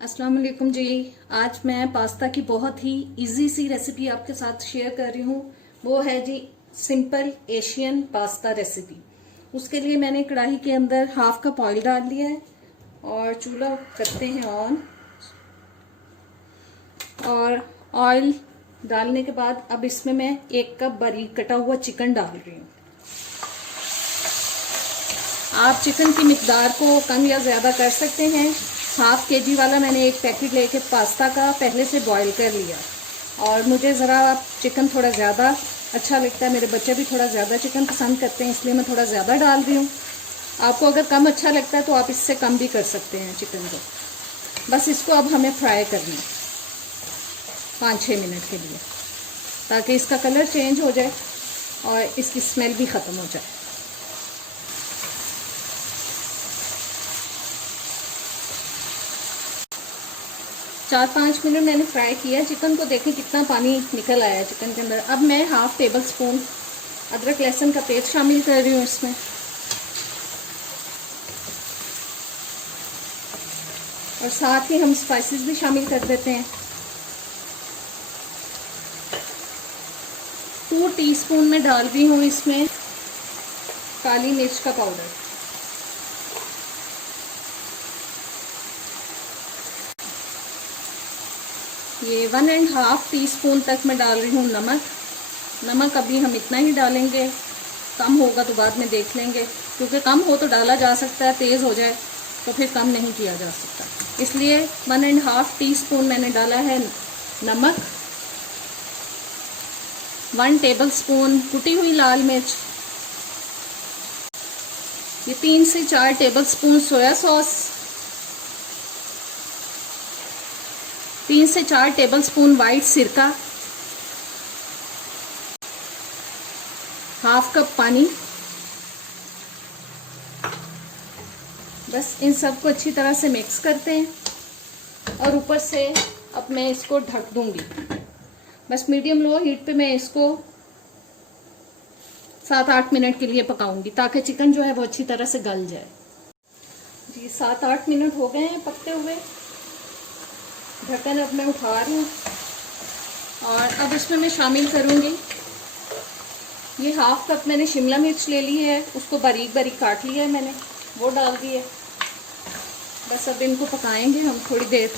अस्सलाम वालेकुम जी। आज मैं पास्ता की बहुत ही इजी सी रेसिपी आपके साथ शेयर कर रही हूँ। वो है जी सिंपल एशियन पास्ता रेसिपी। उसके लिए मैंने कढ़ाई के अंदर हाफ कप ऑयल डाल लिया है और चूल्हा करते हैं ऑन। और ऑयल डालने के बाद अब इसमें मैं 1 कप बारीक कटा हुआ चिकन डाल रही हूँ। आप चिकन की मिकदार को कम या ज़्यादा कर सकते हैं। हाफ केजी वाला मैंने एक पैकेट लेके पास्ता का पहले से बॉईल कर लिया और मुझे ज़रा चिकन थोड़ा ज़्यादा अच्छा लगता है। मेरे बच्चे भी थोड़ा ज़्यादा चिकन पसंद करते हैं, इसलिए मैं थोड़ा ज़्यादा डाल रही हूँ। आपको अगर कम अच्छा लगता है तो आप इससे कम भी कर सकते हैं चिकन को। बस इसको अब हमें फ्राई करना है 5-6 मिनट के लिए, ताकि इसका कलर चेंज हो जाए और इसकी स्मेल भी ख़त्म हो जाए। चार 5 मिनट मैंने फ्राई किया चिकन को। देखें कितना पानी निकल आया है चिकन के अंदर। अब मैं हाफ टेबल स्पून अदरक लहसुन का पेस्ट शामिल कर रही हूँ इसमें। और साथ ही हम स्पाइसेस भी शामिल कर देते हैं। 2 टीस्पून में डाल रही हूँ इसमें काली मिर्च का पाउडर। ये 1.5 टीस्पून तक मैं डाल रही हूँ नमक अभी हम इतना ही डालेंगे, कम होगा तो बाद में देख लेंगे, क्योंकि कम हो तो डाला जा सकता है, तेज़ हो जाए तो फिर कम नहीं किया जा सकता। इसलिए 1.5 टीस्पून मैंने डाला है नमक। 1 टेबलस्पून कुटी हुई लाल मिर्च। ये 3 से 4 टेबलस्पून सोया सॉस। 3 से 4 टेबलस्पून वाइट सिरका। हाफ कप पानी। बस इन सबको अच्छी तरह से मिक्स करते हैं और ऊपर से अब मैं इसको ढक दूंगी। बस मीडियम लो हीट पे मैं इसको 7-8 मिनट के लिए पकाऊंगी, ताकि चिकन जो है वो अच्छी तरह से गल जाए। जी 7-8 मिनट हो गए हैं पकते हुए। ढक्कन अब मैं उठा रही हूँ और अब इसमें मैं शामिल करूँगी ये हाफ कप मैंने शिमला मिर्च ले ली है, उसको बारीक बारीक काट लिया है मैंने, वो डाल दी है। बस अब इनको पकाएंगे हम थोड़ी देर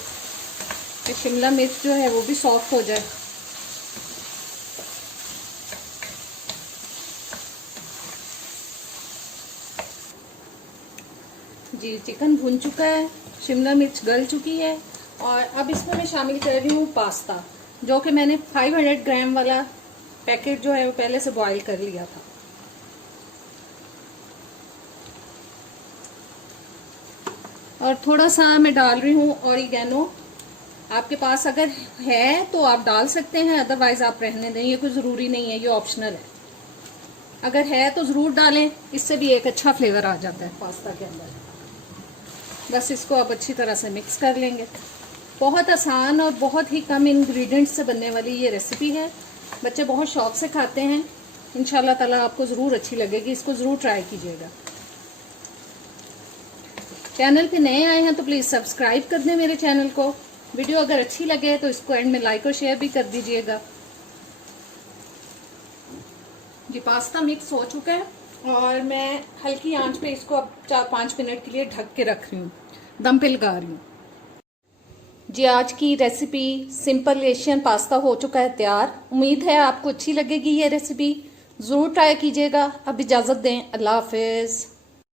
कि शिमला मिर्च जो है वो भी सॉफ्ट हो जाए। जी चिकन भुन चुका है, शिमला मिर्च गल चुकी है और अब इसमें मैं शामिल कर रही हूँ पास्ता, जो कि मैंने 500 ग्राम वाला पैकेट जो है वो पहले से बॉईल कर लिया था। और थोड़ा सा मैं डाल रही हूँ ऑरिगेनो। आपके पास अगर है तो आप डाल सकते हैं, अदरवाइज आप रहने दें, ये कोई ज़रूरी नहीं है, ये ऑप्शनल है। अगर है तो ज़रूर डालें, इससे भी एक अच्छा फ्लेवर आ जाता है पास्ता के अंदर। बस इसको आप अच्छी तरह से मिक्स कर लेंगे। बहुत आसान और बहुत ही कम इंग्रेडिएंट्स से बनने वाली ये रेसिपी है। बच्चे बहुत शौक से खाते हैं। इंशाल्लाह ताला आपको ज़रूर अच्छी लगेगी, इसको ज़रूर ट्राई कीजिएगा। चैनल पे नए आए हैं तो प्लीज़ सब्सक्राइब कर दें मेरे चैनल को। वीडियो अगर अच्छी लगे तो इसको एंड में लाइक और शेयर भी कर दीजिएगा। जी पास्ता मिक्स हो चुका है और मैं हल्की आंच पे इसको अब 4-5 मिनट के लिए ढक के रख रही हूँ, दम पे लगा रही हूँ। जी आज की रेसिपी सिंपल एशियन पास्ता हो चुका है तैयार। उम्मीद है आपको अच्छी लगेगी ये रेसिपी, ज़रूर ट्राई कीजिएगा। अब इजाज़त दें, अल्लाह हाफिज़।